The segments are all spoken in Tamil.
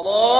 Allah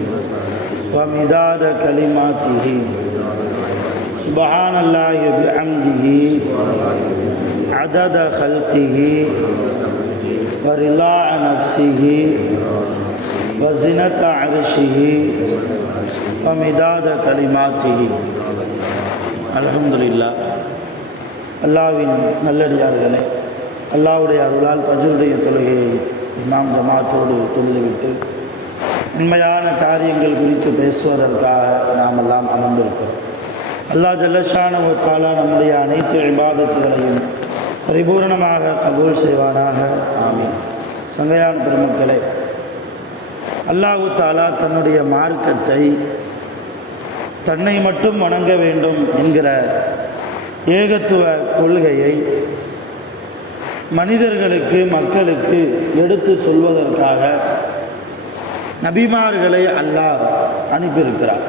ومداد كلماته سبحان الله وبحمده عدد خلقه ورضا نفسه وزنة عرشه ومداد كلماته الحمد لله அல்லாவின் நல்லடியார்களே அல்லாவுடைய அருளால் ஃபஜருடைய தொழுகையை இமாம் ஜமாத்தோடு தொழுதுவிட்டு உண்மையான காரியங்கள் குறித்து பேசுவதற்காக நாம் எல்லாம் அமர்ந்திருக்கிறோம். அல்லாஹ் ஜல்லஷான ஒரு காலா நம்முடைய அனைத்து விவாதத்துகளையும் பரிபூரணமாக கபூல் செய்வானாக. ஆமீன். சங்கையான பெருமக்களே அல்லாஹு தாலா தன்னுடைய மார்க்கத்தை தன்னை மட்டும் வணங்க வேண்டும் என்கிற ஏகத்துவ கொள்கையை மனிதர்களுக்கு மக்களுக்கு எடுத்து சொல்வதற்காக நபிமார்களை அல்லாஹ் அனுப்பியிருக்கிறார்.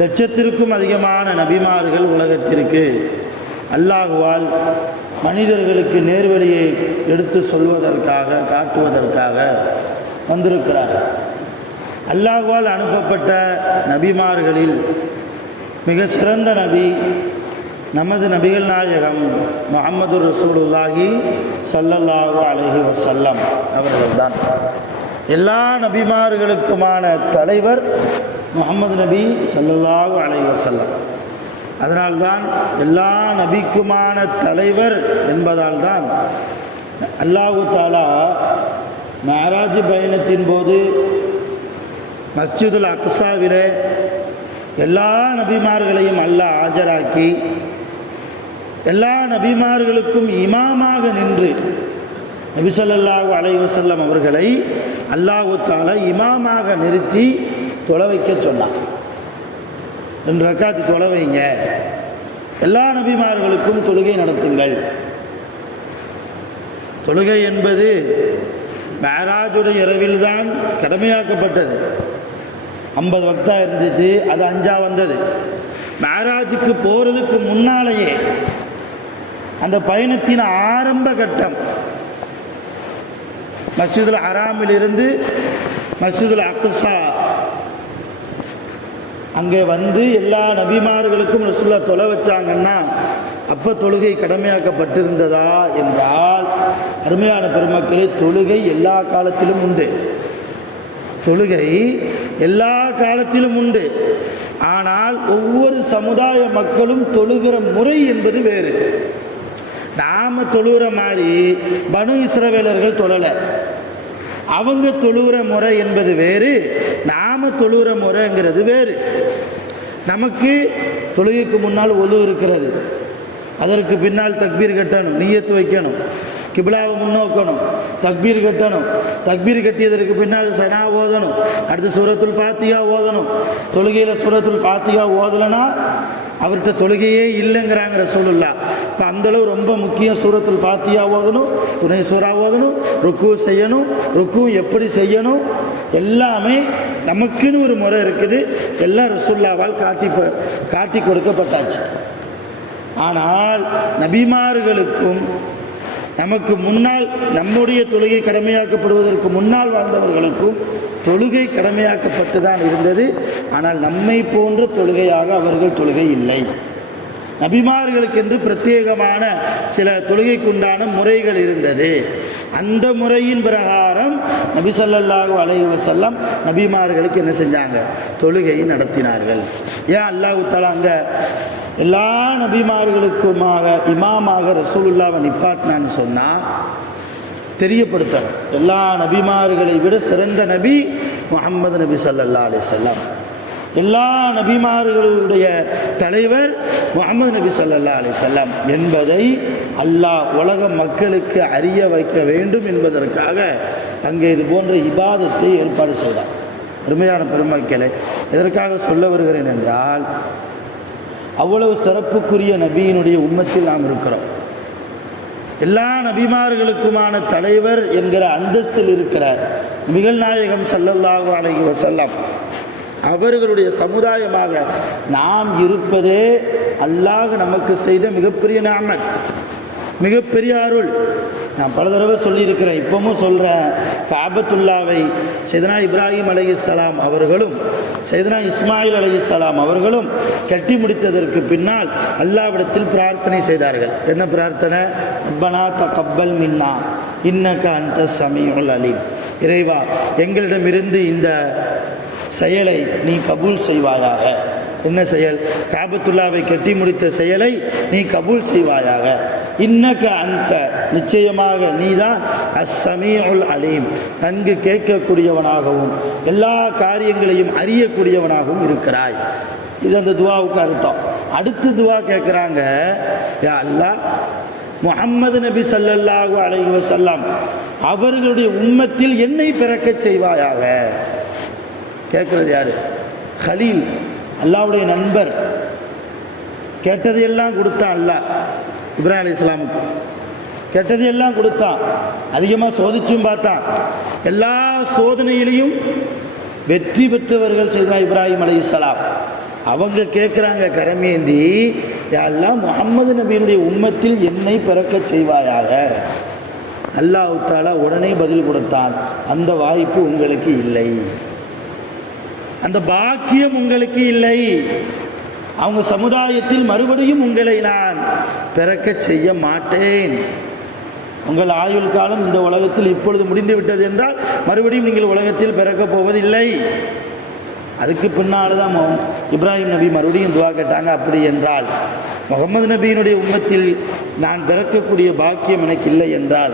லட்சத்திற்கும் அதிகமான நபிமார்கள் உலகத்திற்கு அல்லாஹுவால் மனிதர்களுக்கு நேர்வழியை எடுத்து சொல்வதற்காக காட்டுவதற்காக வந்திருக்கிறார்கள் அல்லாஹுவால் அனுப்பப்பட்ட நபிமார்களில் மிக சிறந்த நபி நமது நபிகள் நாயகம் முகமது ரசூலுல்லாஹி சல்லல்லாஹு அலஹி வசல்லம் அவர்கள்தான். எல்லா நபிமார்களுக்குமான தலைவர் முகமது நபி சல்லல்லாஹு அலைஹி வசல்லம் அதனால்தான் எல்லா நபிக்குமான தலைவர் என்பதால் தான் அல்லாஹு தாலா மஹராஜ் பயணத்தின் போது மஸ்ஜிதுல் அக்ஸாவிலே எல்லா நபிமார்களையும் அல்லாஹ் ஆஜராக்கி எல்லா நபிமார்களுக்கும் இமாமாக நின்று நபிசல்லாஹு அலைவசல்லம் அவர்களை அல்லாஹால இமாமாக நிறுத்தி தொலை வைக்க சொன்னான். ரெண்டு ரக்காத்து தொலை வைங்க. எல்லா நபிமார்களுக்கும் தொழுகை நடத்துங்கள். தொழுகை என்பது மேராஜுடைய இரவில்தான் கடமையாக்கப்பட்டது. ஐம்பது வக்தா இருந்துச்சு அது அஞ்சா வந்தது. மேராஜுக்கு போகிறதுக்கு முன்னாலேயே அந்த பயணத்தின் ஆரம்ப கட்டம் மஸ்ஜிதுல் ஹராமிலிருந்து மஸ்ஜிதுல் அக்ஸா. அங்கே வந்து எல்லா நபிமார்களுக்கும் ரசுல்லா தொலை வச்சாங்கன்னா அப்போ தொழுகை கடமையாக்கப்பட்டிருந்ததா என்றால் அருமையான பெருமக்களே தொழுகை எல்லா காலத்திலும் உண்டு. தொழுகை எல்லா காலத்திலும் உண்டு. ஆனால் ஒவ்வொரு சமுதாய மக்களும் தொழுகிற முறை என்பது வேறு. நாம் தொழுகிற மாதிரி பனு இஸ்ரவேலர்கள் தொழலை. அவங்க தொழுகிற முறை என்பது வேறு நாம தொழுகிற முறைங்கிறது வேறு. நமக்கு தொழுகைக்கு முன்னால் ஒது இருக்கிறது. அதற்கு பின்னால் தக்பீர் கட்டணும் நீயத்து வைக்கணும் கிபிலாவை முன்னோக்கணும் தக்பீர் கட்டணும். தக்பீர் கட்டியதற்கு பின்னால் சனா ஓதணும் அடுத்து சூரத்துல் ஃபாத்தியா ஓதணும். தொழுகையில் சூரத்துல் ஃபாத்தியா ஓதலைன்னா அவர்கிட்ட தொழுகையே இல்லைங்கிறாங்கிற ரசூலுல்லா இப்போ அந்தளவு ரொம்ப முக்கியம் சூரத்துல் ஃபாத்தியா ஓதணும் துணை சூறா ஓதணும் ருக்கு செய்யணும் ருக்கு எப்படி செய்யணும் எல்லாமே நமக்குன்னு ஒரு முறை இருக்குது. எல்லாம் ரசுல்லாவால் காட்டி ப- காட்டி கொடுக்கப்பட்டாச்சு. ஆனால் நபிமார்களுக்கும் நமக்கு முன்னால் நம்முடைய தொழுகை கடமையாக்கப்படுவதற்கு முன்னால் வாழ்ந்தவர்களுக்கும் தொழுகை கடமையாக்கப்பட்டு தான் இருந்தது. ஆனால் நம்மை போன்ற தொழுகையாக அவர்கள் தொழுகை இல்லை. நபிமார்களுக்கென்று பிரத்யேகமான சில தொழுகைக்குண்டான முறைகள் இருந்தது. அந்த முறையின் பிரகாரம் நபி ஸல்லல்லாஹு அலைஹி நபிமார்களுக்கு என்ன செஞ்சாங்க? தொழுகையை நடத்தினார்கள். ஏன் அல்லாஹு தாலா அங்கே எல்லா நபிமார்களுக்குமாக இமாமாக ரசூலுல்லாவை நிப்பாட்டினான்னு சொன்னால் தெரியப்படுத்தணும் எல்லா நபிமார்களை விட சிறந்த நபி முகமது நபி ஸல்லல்லாஹு அலைஹி எல்லா நபிமார்களுடைய தலைவர் முகமது நபி ஸல்லல்லாஹு அலைஹி என்பதை அல்லாஹ் உலக மக்களுக்கு அறிய வைக்க வேண்டும் என்பதற்காக அங்கே இது போன்ற இபாதத்தை ஏற்பாடு செய்தார். அருமையான பெருமக்களை எதற்காக சொல்ல வருகிறேன் என்றால் அவ்வளவு சிறப்புக்குரிய நபியினுடைய உண்மத்தில் நாம் இருக்கிறோம். எல்லா நபிமார்களுக்குமான தலைவர் என்கிற அந்தஸ்தில் இருக்கிற மிகல் நாயகம் ஸல்லல்லாஹு அலைஹி அவர்களுடைய சமுதாயமாக நாம் இருப்பதே அல்லாஹ் நமக்கு செய்த மிகப்பெரிய நாமத் மிகப்பெரிய அருள். நான் பல தடவை சொல்லியிருக்கிறேன் இப்பவும் சொல்கிறேன் காபத்துல்லாவை சைதனா இப்ராஹிம் அலைஹிஸ்ஸலாம் அவர்களும் சைதனா இஸ்மாயில் அலைஹிஸ்ஸலாம் அவர்களும் கட்டி முடித்ததற்கு பின்னால் அல்லாவிடத்தில் பிரார்த்தனை செய்தார்கள். என்ன பிரார்த்தனை? அப்பனா த கப்பல் மின்னா இன்னக அந்த சமீஉல் அலீம். இறைவா எங்களிடமிருந்து இந்த செயலை நீ கபூல் செய்வாயாக. என்ன செயல்? காபத்துல்லாவை கட்டி முடித்த செயலை நீ கபூல் செய்வாயாக. இன்னக்க அந்த நிச்சயமாக நீதான் அஸ்ஸமீஉல் அலீம். நன்கு கேட்கக்கூடியவனாகவும் எல்லா காரியங்களையும் அறியக்கூடியவனாகவும் இருக்கிறாய். இது அந்த துவாவுக்கு அர்த்தம். அடுத்து துவா கேட்குறாங்க யா அல்லாஹ் முகம்மது நபி ஸல்லல்லாஹு அலைஹி வசல்லாம் அவர்களுடைய உம்மத்தில் என்னை பிறக்கச் செய்வாயாக. கேட்குறது யார்? கலீல் அல்லாவுடைய நண்பர். கேட்டதையெல்லாம் கொடுத்தான் அல்லாஹ் இப்ராஹிம் அலி இஸ்லாமுக்கு எல்லாம் கொடுத்தான் அதிகமாக சோதிச்சும் பார்த்தான் எல்லா சோதனையிலையும் வெற்றி பெற்றவர்கள் செய்தான் இப்ராஹிம் அலி இஸ்லாம் அவங்க கேட்குறாங்க கரமேந்தி எல்லாம் முகம்மது நபியினுடைய உம்மத்தில் என்னை பிறக்கச் செய்வாயாக? அல்லாஹ் தாலா உடனே பதில் கொடுத்தான். அந்த வாய்ப்பு உங்களுக்கு இல்லை. அந்த பாக்கியம் உங்களுக்கு இல்லை. அவங்க சமுதாயத்தில் மறுபடியும் உங்களை நான் பிறக்கச் செய்ய மாட்டேன். உங்கள் ஆயுள் காலம் இந்த உலகத்தில் இப்பொழுது முடிந்து விட்டது என்றால் மறுபடியும் நீங்கள் உலகத்தில் பிறக்கப் போவதில்லை. அதுக்கு பின்னால் தான் மொ- இப்ராஹிம் நபி மறுபடியும் துவா கேட்டாங்க. அப்படி என்றால் முகமது நபியினுடைய உம்மத்தில் நான் பிறக்கக்கூடிய பாக்கியம் எனக்கு இல்லை என்றால்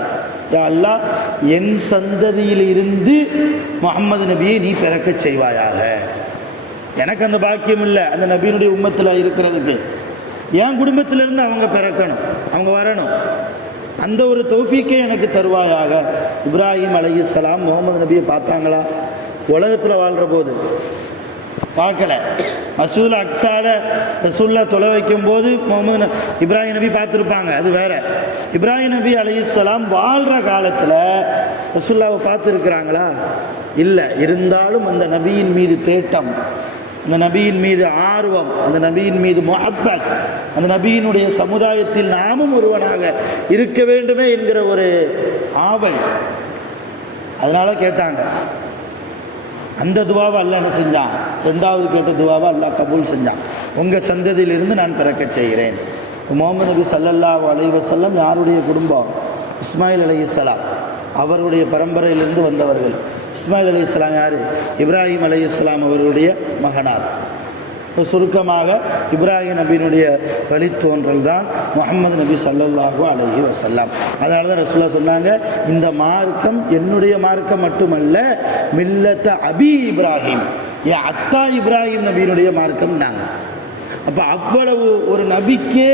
அல்லாஹ் என் சந்ததியிலிருந்து முகமது நபியை நீ பிறக்கச் செய்வாயாக. எனக்கு அந்த பாக்கியம் இல்லை. அந்த நபியினுடைய உம்மத்தில் இருக்கிறதுக்கு. என் குடும்பத்திலிருந்து அவங்க பிறக்கணும். அவங்க வரணும். அந்த ஒரு தௌஃபீக்கே எனக்கு தருவாயாக. இப்ராஹிம் அலைஹிஸ்ஸலாம் முகமது நபியை பார்த்தாங்களா? உலகத்தில் வாழ்கிற போது பார்க்கல. மசூல் அக்ஸால ரசூல்லா தொலை வைக்கும் போது முகமது இப்ராஹிம் நபி பார்த்துருப்பாங்க அது வேற. இப்ராஹிம் நபி அலைஹிஸ்ஸலாம் வாழ்கிற காலத்தில் ரசூல்லாவை பார்த்துருக்குறாங்களா? இல்லை இருந்தாலும் அந்த நபியின் மீது தேட்டம் அந்த நபியின் மீது ஆர்வம் அந்த நபியின் மீது மொஹப்பத் அந்த நபியினுடைய சமுதாயத்தில் நாமும் ஒருவனாக இருக்க வேண்டுமே என்கிற ஒரு ஆவல். அதனால கேட்டாங்க. அந்த துவாவை அல்ல என்ன செஞ்சான்? ரெண்டாவது கேட்ட துவாவை அல்லாஹ் கபூல் செஞ்சான். உங்கள் சந்ததியிலிருந்து நான் பிறக்கச் செய்கிறேன். இப்போ முகமது நபி சல்லல்லா அலைவசல்லம் யாருடைய குடும்பம்? இஸ்மாயில் அலைஹிஸ்ஸலாம் அவருடைய பரம்பரையிலிருந்து வந்தவர்கள். இஸ்மாயில் அலைஹிஸ்ஸலாம் யார்? இப்ராஹிம் அலைஹிஸ்ஸலாம் அவர்களுடைய மகனார். சுருக்கமாக இப்ராஹிம் நபியினுடைய வழித்தோன்றல் தான் முகமது நபி ஸல்லல்லாஹு அலஹி வசல்லாம் அதனால தான் ரசூல்லா சொன்னாங்க இந்த மார்க்கம் என்னுடைய மார்க்கம் மட்டுமல்ல மில்லத்த அபி இப்ராஹிம் என் அத்தா இப்ராஹிம் நபியினுடைய மார்க்கம் நாங்கள் அப்போ அவ்வளவு ஒரு நபிக்கே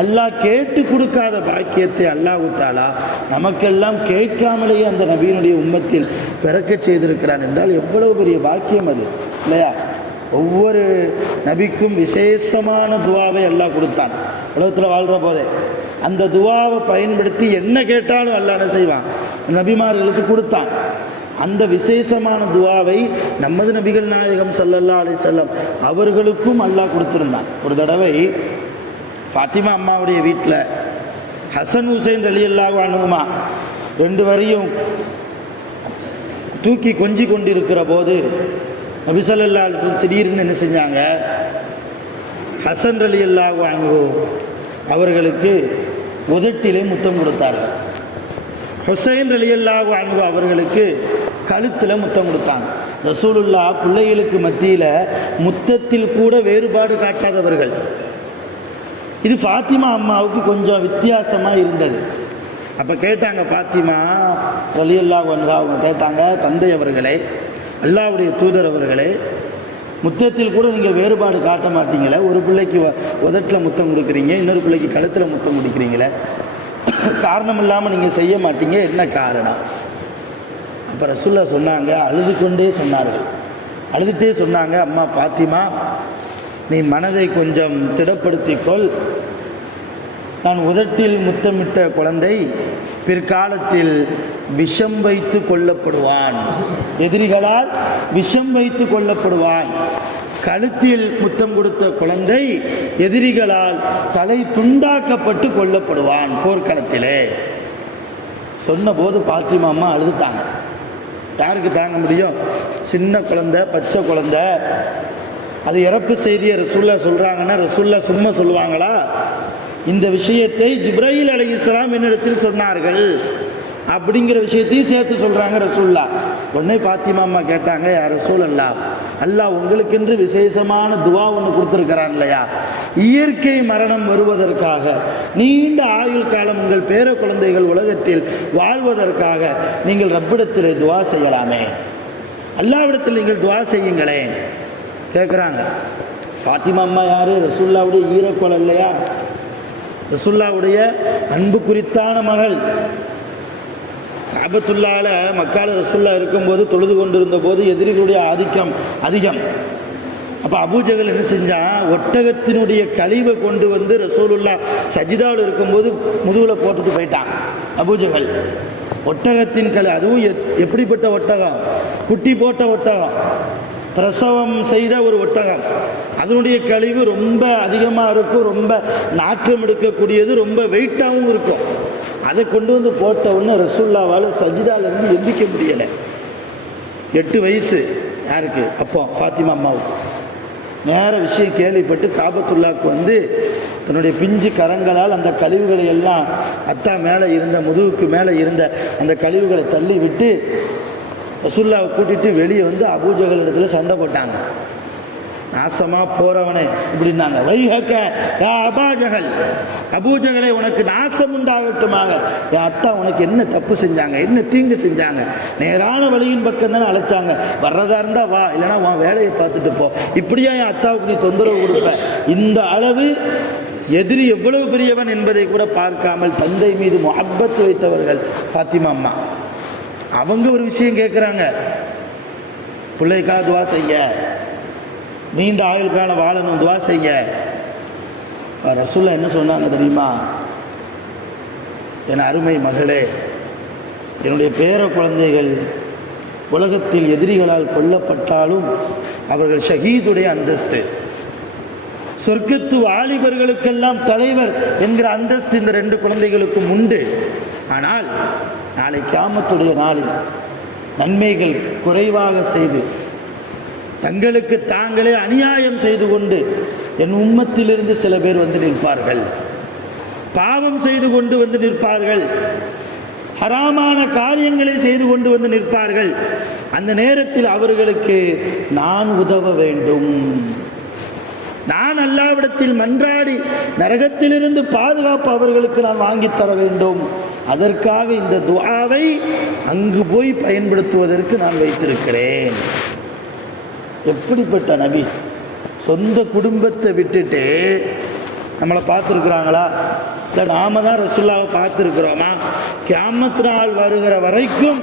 அல்லாஹ் கேட்டு கொடுக்காத பாக்கியத்தை அல்லாஹுத்தாலா நமக்கெல்லாம் கேட்காமலேயே அந்த நபியினுடைய உம்மத்தில் பிறக்கச் செய்திருக்கிறான் என்றால் எவ்வளவு பெரிய பாக்கியம் அது இல்லையா? ஒவ்வொரு நபிக்கும் விசேஷமான துவாவை எல்லாம் கொடுத்தான். உலகத்தில் வாழ்கிற போதே. அந்த துவாவை பயன்படுத்தி என்ன கேட்டாலும் அல்லாஹ் என்ன செய்வான்? நபிமார்களுக்கு கொடுத்தான். அந்த விசேஷமான துவாவை நமது நபிகள் நாயகம் சல்லல்லா அலி செல்லம் அவர்களுக்கும் அல்லாஹ் கொடுத்துருந்தான். ஒரு தடவை ஃபாத்திமா அம்மாவுடைய வீட்டில் ஹசன் ஹுசைன் அலி அல்லாஹ் அனுகுமா ரெண்டு வரையும் தூக்கி கொஞ்சி கொண்டிருக்கிற போது நபிசல்லா அலிஸ்லம் திடீர்னு என்ன செஞ்சாங்க? ஹசன் அலி அல்லா வாங்கோ அவர்களுக்கு உதட்டிலே முத்தம் கொடுத்தார்கள். ஹுசைன் அலி அல்லா வாங்கோ அவர்களுக்கு கழுத்தில் முத்தம் கொடுத்தாங்க. ரசூலுல்லா பிள்ளைகளுக்கு மத்தியில் முத்தத்தில் கூட வேறுபாடு காட்டாதவர்கள். இது ஃபாத்திமா அம்மாவுக்கு கொஞ்சம் வித்தியாசமாக இருந்தது. அப்போ கேட்டாங்க ஃபாத்திமா ரலியல்லா அன்ஹா அவங்க கேட்டாங்க தந்தை அவர்களை அல்லாவுடைய தூதர் அவர்களே முத்தத்தில் கூட நீங்கள் வேறுபாடு காட்ட மாட்டீங்களே. ஒரு பிள்ளைக்கு வ- உதட்டில் முத்தம் கொடுக்குறீங்க இன்னொரு பிள்ளைக்கு கழுத்தில் முத்தம் கொடுக்குறீங்களே. காரணம் இல்லாமல் நீங்கள் செய்ய மாட்டீங்க என்ன காரணம்? அப்போ ரசுல்லா சொன்னாங்க அழுது கொண்டே சொன்னார்கள். அழுதுகிட்டே சொன்னாங்க அம்மா பாத்திமா நீ மனதை கொஞ்சம் திடப்படுத்திக்கொள். நான் உதட்டில் முத்தமிட்ட குழந்தை பிற்காலத்தில் விஷம் வைத்து கொல்லப்படுவான் எதிரிகளால் விஷம் வைத்து கொல்லப்படுவான் கழுத்தில் முத்தம் கொடுத்த குழந்தை எதிரிகளால் தலை துண்டாக்கப்பட்டு கொல்லப்படுவான் போர்க்களத்திலே. சொன்னபோது பாத்திமா அம்மா அழுதுட்டாங்க. யாருக்கு தாங்க முடியும்? சின்ன குழந்தை பச்சை குழந்தை. அது இறப்பு செய்தியை ரசூல்லா சொல்கிறாங்கன்னா ரசூல்லா சும்மா சொல்லுவாங்களா? இந்த விஷயத்தை ஜிப்ராஹில் அலி இஸ்லாம் என்னிடத்தில் சொன்னார்கள். அப்படிங்கிற விஷயத்தையும் சேர்த்து சொல்கிறாங்க ரசூல்லா உடனே பாத்திமா அம்மா கேட்டாங்க யார் ரசூல் அல்லா அல்லாஹ் உங்களுக்கென்று விசேஷமான துவா ஒன்று கொடுத்துருக்கிறான் இல்லையா? இயற்கை மரணம் வருவதற்காக நீண்ட ஆயுள் காலம் உங்கள் பேர குழந்தைகள் உலகத்தில் வாழ்வதற்காக நீங்கள் ரப்பிடத்தில் துவா செய்யலாமே. அல்லாவிடத்தில் நீங்கள் துவா செய்யுங்களேன். கேட்குறாங்க பாத்திமா அம்மா யார்? ரசூல்லாவுடைய ஈரக்குளம் இல்லையா? ரசுல்லாவுடைய அன்பு குறித்தான மகள். காபத்துல்லால மக்கால ரசுல்லா இருக்கும்போது தொழுது கொண்டிருந்த போது எதிரிகளுடைய ஆதிக்கம் அதிகம். அப்போ அபூஜகல் என்ன செஞ்சான் ஒட்டகத்தினுடைய கழிவை கொண்டு வந்து ரசூலுல்லா சஜிதாவில் இருக்கும்போது முதுகில் போட்டுட்டு போயிட்டான் அபூஜகல். ஒட்டகத்தின் கலை அதுவும் எத்- எப்படிப்பட்ட ஒட்டகம்? குட்டி போட்ட ஒட்டகம். பிரசவம் செய்த ஒரு ஒட்டகம். அதனுடைய கழிவு ரொம்ப அதிகமாக இருக்கும் ரொம்ப நாற்றம் எடுக்கக்கூடியது ரொம்ப வெயிட்டாகவும் இருக்கும். அதை கொண்டு வந்து போட்ட உடனே ரசூல்லாவால் சஜிதாலேருந்து எந்திக்க முடியலை. எட்டு வயசு. யாருக்கு? அப்போ ஃபாத்திமா அம்மாவுக்கு நேர விஷயம் கேள்விப்பட்டு காபத்துல்லாவுக்கு வந்து தன்னுடைய பிஞ்சு கரங்களால் அந்த கழிவுகளை எல்லாம் அத்தா மேலே இருந்த முதுகுக்கு மேலே இருந்த அந்த கழிவுகளை தள்ளி விட்டு ரசுல்லாவை கூட்டிகிட்டு வெளியே வந்து அபூஜகள் இடத்துல சண்டை போட்டாங்க. நாசமா போறவனே இப்படின்னாங்க. வைஹக்க யா அபாஜகல் அபூஜகலை உனக்கு நாசம் உண்டாகட்டுமாக. என் அத்தா உனக்கு என்ன தப்பு செஞ்சாங்க? என்ன தீங்கு செஞ்சாங்க? நேரான வழியின் பக்கம் தானே அழைச்சாங்க. வர்றதா இருந்தா வா இல்லைன்னா உன் வேலையை பார்த்துட்டு போ. இப்படியா என் அத்தாவுக்கு நீ தொந்தரவு கொடுப்ப? இந்த அளவு எதிரி எவ்வளவு பெரியவன் என்பதை கூட பார்க்காமல் தந்தை மீது முஹப்பத் வைத்தவர்கள் பாத்திமா அம்மா. அவங்க ஒரு விஷயம் கேட்குறாங்க பிள்ளைக்காக துவா செய்ய. நீண்ட ஆயுள் காலம் வாழணும் துவா செய்ய ரசூல்லா என்ன சொன்னாங்க தெரியுமா? என் அருமை மகளே என்னுடைய பேர குழந்தைகள் உலகத்தில் எதிரிகளால் கொல்லப்பட்டாலும் அவர்கள் ஷஹீதுடைய அந்தஸ்து. சொர்க்கத்து வாலிபர்களுக்கெல்லாம் தலைவர் என்கிற அந்தஸ்து இந்த ரெண்டு குழந்தைகளுக்கும் உண்டு. ஆனால் நாளை கிராமத்துடைய நாளில் நன்மைகள் குறைவாக செய்து தங்களுக்கு தாங்களே அநியாயம் செய்து கொண்டு என் உம்மத்திலிருந்து சில பேர் வந்து நிற்பார்கள். பாவம் செய்து கொண்டு வந்து நிற்பார்கள். ஹராமான காரியங்களை செய்து கொண்டு வந்து நிற்பார்கள். அந்த நேரத்தில் அவர்களுக்கு நான் உதவ வேண்டும். நான் அல்லாவிடத்தில் மன்றாடி நரகத்திலிருந்து பாதுகாப்பு அவர்களுக்கு நான் வாங்கித்தர வேண்டும். அதற்காக இந்த துவாவை அங்கு போய் பயன்படுத்துவதற்கு நான் வைத்திருக்கிறேன். எப்படிப்பட்ட நபி? சொந்த குடும்பத்தை விட்டுட்டு நம்மளை பார்த்துருக்குறாங்களா? இல்லை நாம தான் ரசுல்லாவை பார்த்துருக்குறோமா? கியாமத் நாள் வருகிற வரைக்கும்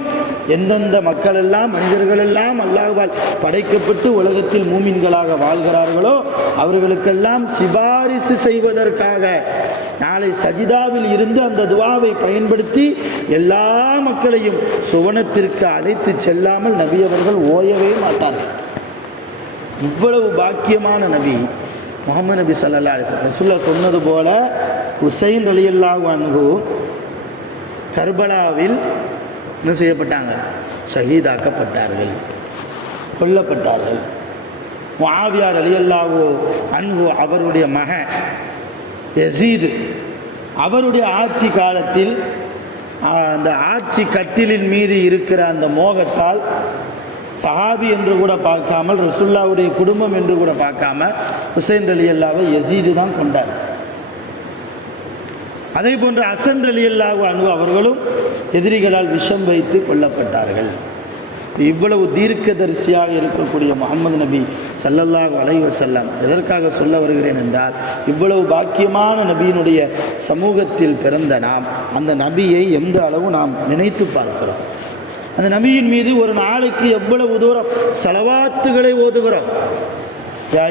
எந்தெந்த மக்கள் எல்லாம் மனிதர்கள் எல்லாம் அல்லாஹால் படைக்கப்பட்டு உலகத்தில் மூமின்களாக வாழ்கிறார்களோ அவர்களுக்கெல்லாம் சிபாரிசு செய்வதற்காக நாளை சஜிதாவில் இருந்து அந்த துவாவை பயன்படுத்தி எல்லா மக்களையும் சுவனத்திற்கு அழைத்து செல்லாமல் நபியவர்கள் ஓயவே மாட்டார்கள். இவ்வளவு பாக்கியமான நபி முகமது நபி சல்லா அலிஸ்லாம் ரசுல்லா சொன்னது போல ஹுசைன் ரலியல்லாஹு அன்பு கர்பலாவில் என்ன செய்யப்பட்டாங்க? ஷஹீதாக்கப்பட்டார்கள். கொல்லப்பட்டார்கள். மாவியார் அலியல்லாவோ அன்பு அவருடைய மகன் யசீது அவருடைய ஆட்சி காலத்தில் அந்த ஆட்சி கட்டிலின் மீது இருக்கிற அந்த மோகத்தால் சஹாபி என்று கூட பார்க்காமல் ரசுல்லாவுடைய குடும்பம் என்று கூட பார்க்காம ஹுசைன் அலி அல்லாவை எசீது தான் கொண்டார். அதே போன்று அசன் அலி அல்லாஹு அன்பு அவர்களும் எதிரிகளால் விஷம் வைத்து கொல்லப்பட்டார்கள். இவ்வளவு தீர்க்கதரிசியாக இருக்கக்கூடிய முகமது நபி சல்லல்லாஹ் அலைஹி செல்லம் எதற்காக சொல்ல வருகிறேன் என்றால் இவ்வளவு பாக்கியமான நபியினுடைய சமூகத்தில் பிறந்த நாம் அந்த நபியை எந்த அளவு நாம் நினைத்து பார்க்கிறோம்? அந்த நபியின் மீது ஒரு நாளைக்கு எவ்வளவு தூரம் செலவாத்துகளை ஓதுகிறோம்? யா